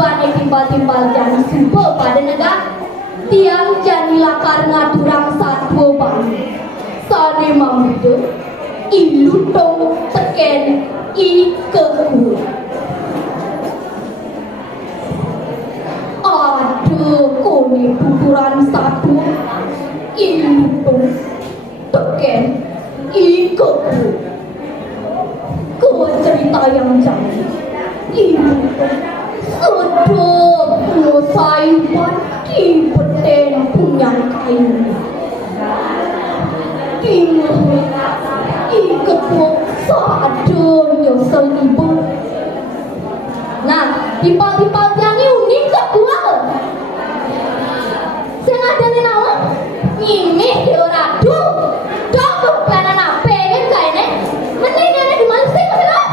Rupane timbal-timbal jani sumpah pada negara tiang janila karena durang satwa bang sane mamudu ilutong teken ikeku. Aduh kone tuturan satu ilutong teken ikeku. Kau cerita yang jangan ilutong sedap selesai pati peten punya kain tinggal ikut sadar yang selibu. Nah timbal-timbal yang unik tak kuat saya ada ni nama ini dioradu dong bukan anak pengen kayaknya mending ada di mana sih kalau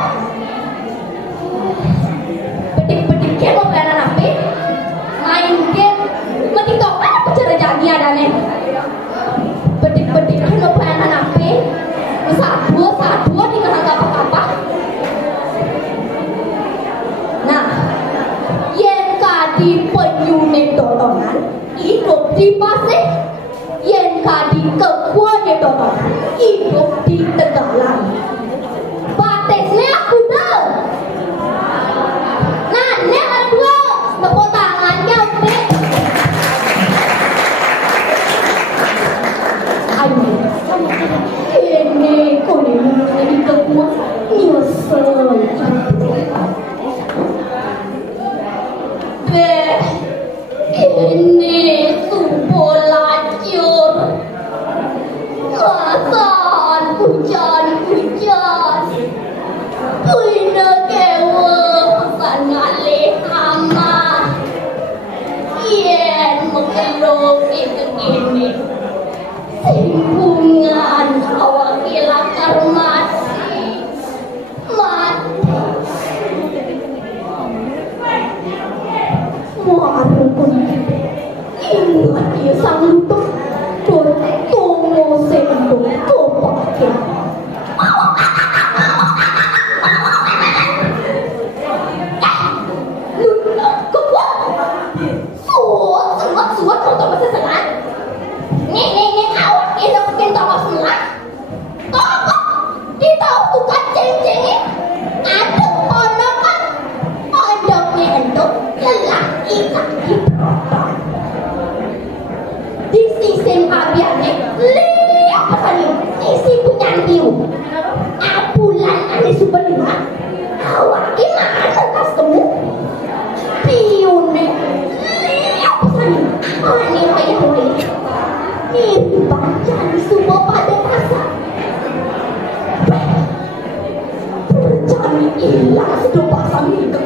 petik-petik game mau pengen anak main game mending tau apa cara jadi ada nih petik-petik game mau pengen anak satu di nggak apa-apa. Nah yang kadi penyunik dotongan hidup di pasir yang kadi kekuatan dotongan hidup di Tegalan batasnya aku dah. Nah ini ada dua tepuk tangan ya udah ini kau ni ini kekuat nyesel ini subuh lacur kasan hujan-hujan puina kewa pesan ngalih amat yen mengeluk itu gini simpungan awak ilakar mati warung ingat dia sang lupa tongo sendok kopakin suat kotor masa sengat nih awak ini mungkin tahu semua kok ditahu tukang ceng-cengnya ada ponakan pondoknya untuk lelaki kaki berotot di sisi abiannya lihat pesannya isi punya diu apulan ane subelima awak gimana kas temu piune lihat pesannya ane wayang-wayang ini bacaan semua pada rasa bercani ilah sudah pasang hidup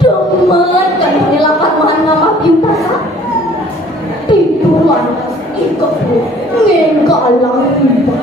demen kan menilakan mahan nama bintasa tiduran ikut ngenggalang tiba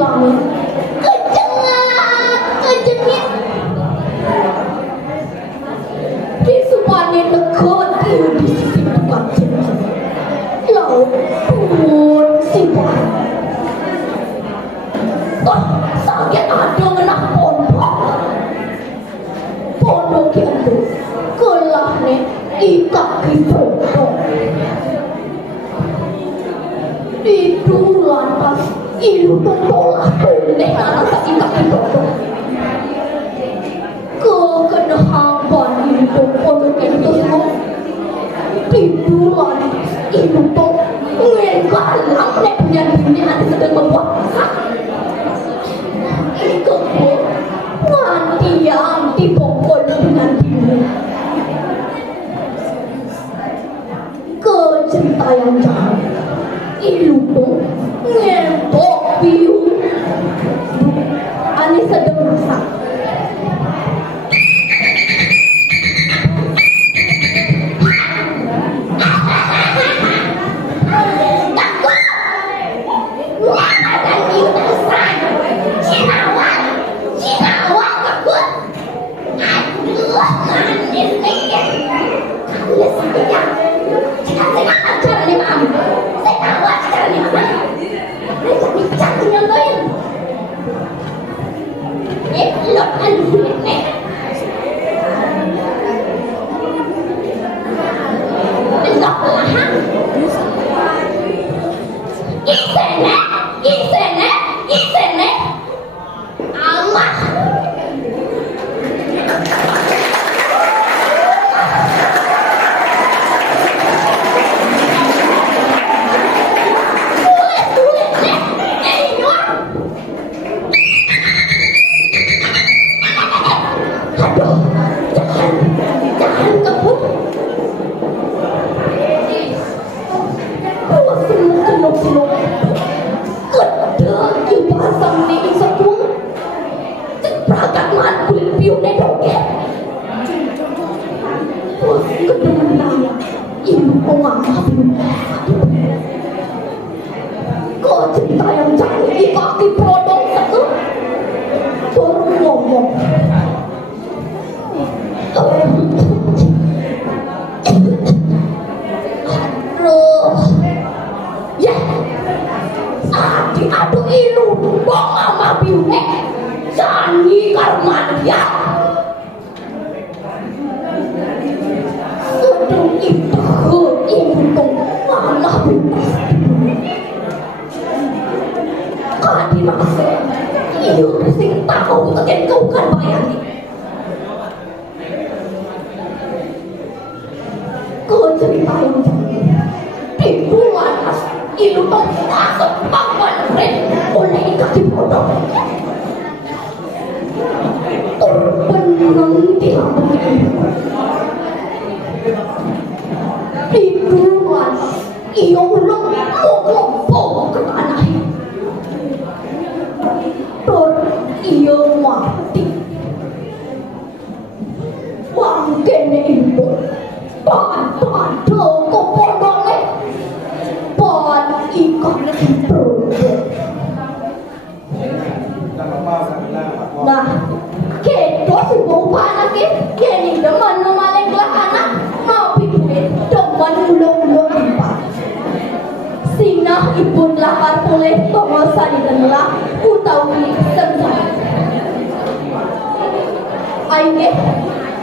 langit kejengit di supane nekot di sisi depan jengit laut pun simpan sakit ada ngenah pondok itu kelah nih ikak dipotong itu lantas ilu tolak nih karena tak ikak dipotong kekedahaban itu pondok itu semua itu lantas ilu tolak ngegalang nih punya ada sedang membuat ikut nanti yang dipokok dengan diri ke cerita yang jahat ilu tuh ngetok biu ani sedang rusak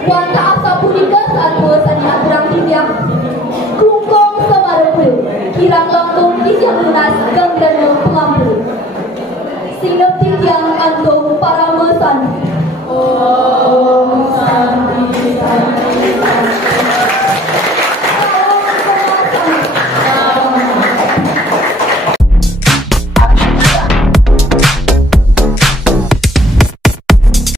Wanta asa punika saat